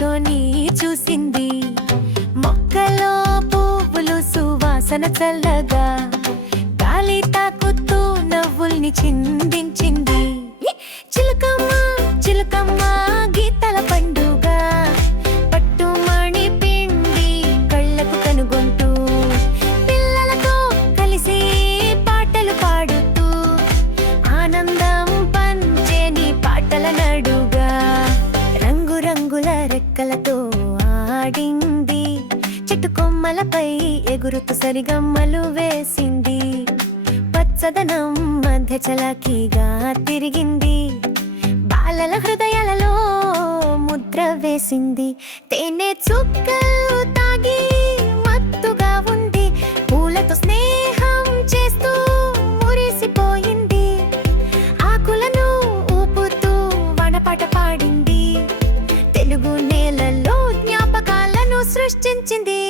కూర్చొని చూసింది. మొక్కలో పువ్వులు సువాసన చల్లగా గాలి తాకుతూ నవ్వుల్ని చిందించింది. చిలుకమ్మ చిలుకమ్మ గీతల పండుగ పట్టుమణి పిండి కళ్ళకు కనుగొంటూ పిల్లలతో కలిసి పాటలు పాడుతూ ఆనందం పంచేని పాటల నడుగా రంగురంగుల రెక్కలతో ఆడింది. చెట్టు కొమ్మలపై ఎగురుతూ సరిగమ్మలు వేసింది. పచ్చదనం మధ్య చలాకీగా తిరిగింది. బాలల హృదయాలలో ముద్ర వేసింది. తేనె చుక్కలు తాగి మత్తుగా ఉంది. పూలతో స్నేహం చేస్తూ మురిసిపోయింది. ఆకులను ఊపుతూ వనపాట పాడింది. తెలుగు నేలలో జ్ఞాపకాలను సృష్టించింది.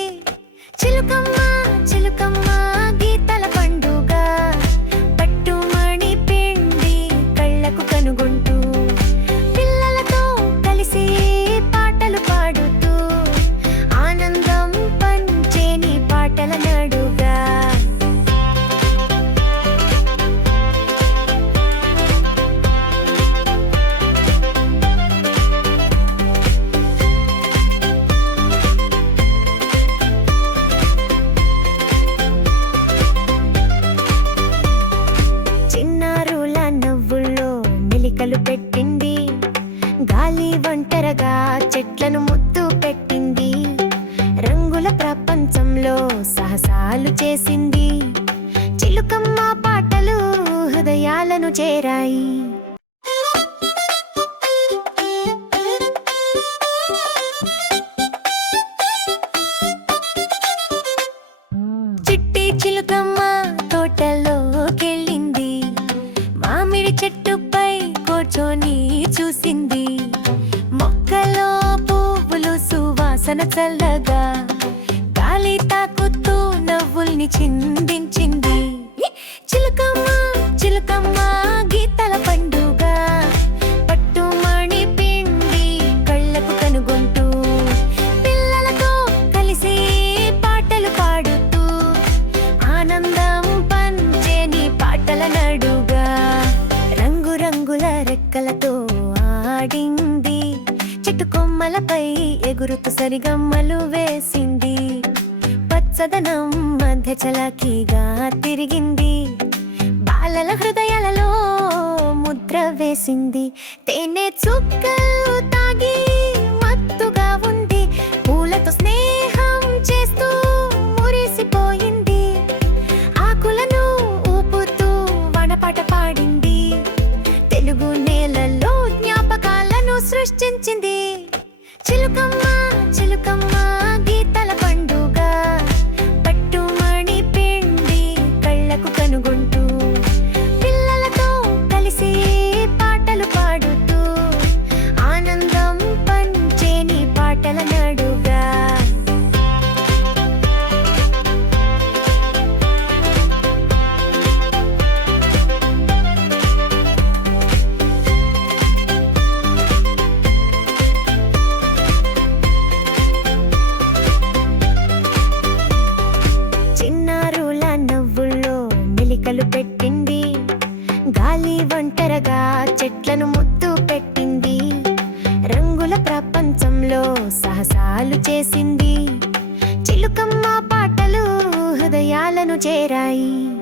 చిలుకమ్మ చిలుకమ్మ గీతల పండుగ పట్టుమణి పిండి కళ్ళకు కనుగొంటూ పిల్లలతో కలిసి పాటలు పాడుతూ ఆనందం పంచేని పాటల నడుగా మెలికలు పెట్టింది. గాలి ఒంటరగా చెట్లను ముద్దు పెట్టింది. రంగుల ప్రపంచంలో సాహసాలు చేసింది. చిలుకమ్మ పాటలు హృదయాలను చేరాయి. చిట్టి చిలుకమ్మ తోటలోకెళ్ళింది. మామిడి చెట్టుపై కూర్చొని చూసింది. మొక్కలో పువ్వులు సువాసన చల్లగా గాలి తాకుతూ నవ్వుల్ని చిందించింది. చిలుకమ్మ చిలుకమ్మ గీతల పండుగ పట్టుమణి పిండి కళ్ళకు కనుగొంటూ పిల్లలతో కలిసి పాటలు పాడుతూ ఆనందం పంచేని పాటల నడుగా రంగురంగుల రెక్కలతో ఆడింది. చెట్టు కొమ్మలపై ఎగురుతూ సరిగమ్మలు వేసింది. పచ్చదనం మధ్య చలాకీగా తిరిగింది. బాలల హృదయాలలో ముద్ర వేసింది. తేనె చుక్కలు తాగి మత్తుగా ఉంది. పూలతో స్నేహం చేస్తూ మురిసిపోయింది. ఆకులను ఊపుతూ వనపాట పాడింది. తెలుగు నేలలో జ్ఞాపకాలను సృష్టించింది. చిలుకమ్మ చిలుకమ్మ గీతల పండుగ పట్టుమణి పిండి కళ్ళకు కనుగొంటూ పిల్లలతో కలిసి పాటలు పాడుతూ ఆనందం పంచేని పాటల నడుగా మెలికలు పెట్టింది. గాలి ఒంటరగా చెట్లను ముద్దు పెట్టింది. రంగుల ప్రపంచంలో సాహసాలు చేసింది. చిలుకమ్మ పాటలు హృదయాలను చేరాయి.